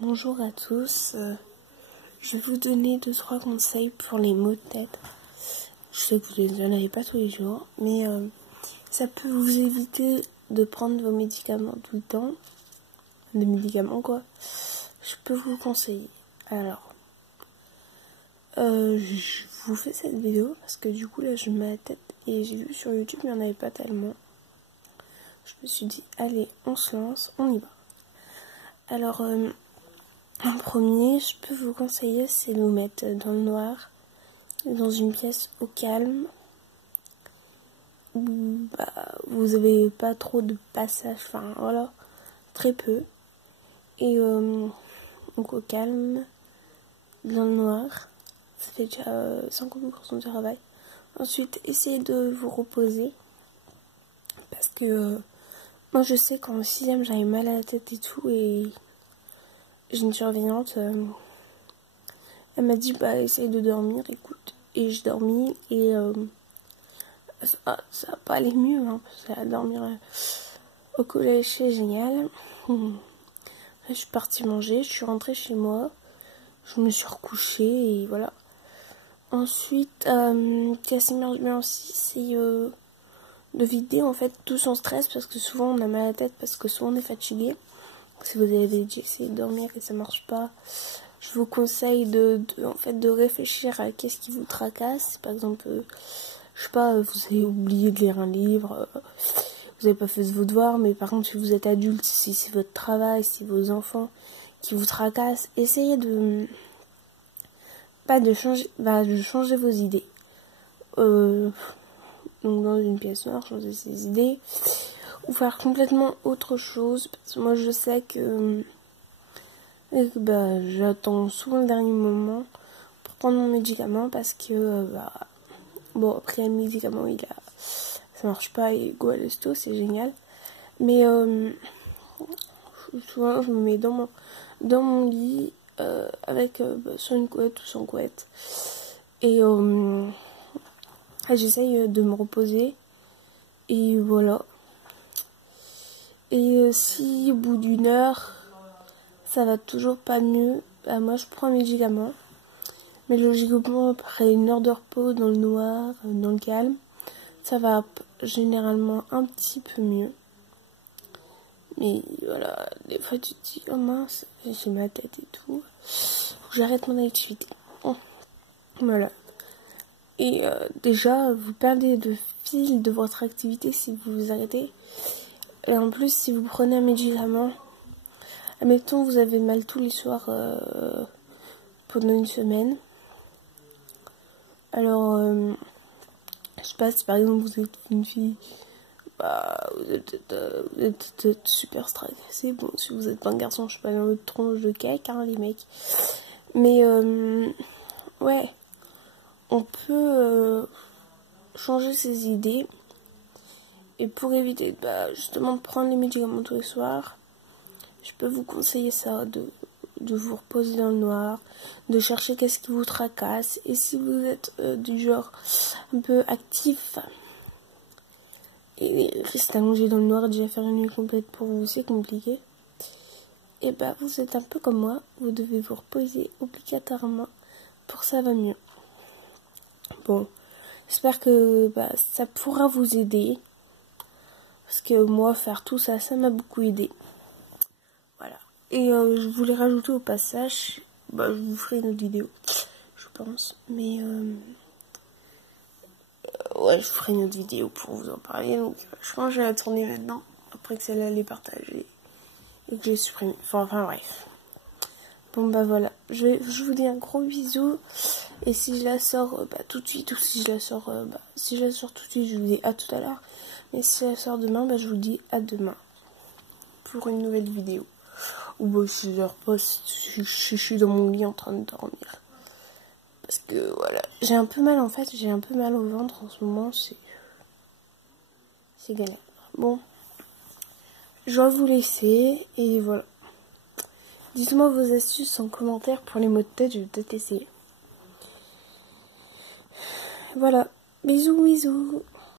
Bonjour à tous, je vais vous donner 2-3 conseils pour les maux de tête. Je sais que vous les en avez pas tous les jours, mais ça peut vous éviter de prendre vos médicaments tout le temps. Des médicaments quoi. Je peux vous conseiller. Alors, je vous fais cette vidéo parce que du coup là je mets la tête et j'ai vu sur YouTube il n'y en avait pas tellement. Je me suis dit allez on se lance, on y va. Alors en premier, je peux vous conseiller, c'est de vous mettre dans le noir, dans une pièce au calme, où vous avez pas trop de passages, enfin voilà, très peu. Et donc au calme, dans le noir, ça fait déjà 50% du travail. Ensuite, essayez de vous reposer, parce que moi je sais qu'en 6ème j'avais mal à la tête et tout, et j'ai une surveillante, elle m'a dit bah essaye de dormir, écoute. Et je dormis et ça va pas aller mieux, hein, parce que dormir au collège c'est génial. Je suis partie manger, je suis rentrée chez moi, je me suis recouchée et voilà. Ensuite, qu'est-ce qui marche bien aussi, c'est de vider en fait tout son stress, parce que souvent on a mal à la tête parce que souvent on est fatigué. Si vous avez déjà essayé de dormir et ça marche pas, je vous conseille en fait, de réfléchir à qu'est-ce qui vous tracasse. Par exemple, je sais pas, vous avez oublié de lire un livre, vous n'avez pas fait vos devoirs, mais par contre si vous êtes adulte, si c'est votre travail, si vos enfants qui vous tracassent, essayez de changer vos idées. Donc dans une pièce noire, changer ses idées, ou faire complètement autre chose, parce que moi je sais que j'attends souvent le dernier moment pour prendre mon médicament, parce que bon, après le médicament ça marche pas, et go à l'esto, c'est génial, mais souvent je me mets dans mon lit avec soit une couette ou sans couette, et j'essaye de me reposer, et voilà. Et si au bout d'une heure ça va toujours pas mieux, moi je prends un médicament, mais logiquement après une heure de repos dans le noir, dans le calme, ça va généralement un petit peu mieux. Mais voilà, des fois tu te dis oh mince, j'ai ma tête et tout, faut que j'arrête mon activité. Voilà. Et déjà vous perdez le fil de votre activité si vous vous arrêtez. Et en plus si vous prenez un médicament, admettons vous avez mal tous les soirs pendant une semaine. Alors je sais pas si par exemple vous êtes une fille, vous êtes peut-être super stressé. Bon, si vous êtes un garçon, je suis pas dans votre tronche de cake, hein, les mecs. Mais ouais, on peut changer ses idées. Et pour éviter justement de prendre les médicaments tous les soirs, je peux vous conseiller ça, de vous reposer dans le noir, de chercher qu'est-ce qui vous tracasse. Et si vous êtes du genre un peu actif et rester allongé dans le noir et déjà faire une nuit complète pour vous, c'est compliqué, et vous êtes un peu comme moi, vous devez vous reposer obligatoirement, pour ça va mieux. Bon, j'espère que ça pourra vous aider, parce que moi faire tout ça, ça m'a beaucoup aidé. Voilà. Et je voulais rajouter au passage, je vous ferai une autre vidéo, je pense, mais ouais, je ferai une autre vidéo pour vous en parler. Donc je pense que je vais la tourner maintenant, après que celle-là elle est partagée et que j'ai supprimé. Enfin bref. Bon voilà, je vous dis un gros bisou. Et si je la sors tout de suite, ou si je la sors tout de suite, je vous dis à tout à l'heure. Mais si je la sors demain, je vous dis à demain pour une nouvelle vidéo. Ou si je repose, je suis dans mon lit en train de dormir. Parce que voilà, j'ai un peu mal en fait, j'ai un peu mal au ventre en ce moment, c'est galère. Bon, je vais vous laisser et voilà. Dites-moi vos astuces en commentaire pour les maux de tête, je vais peut-être essayer. Voilà, bisous bisous.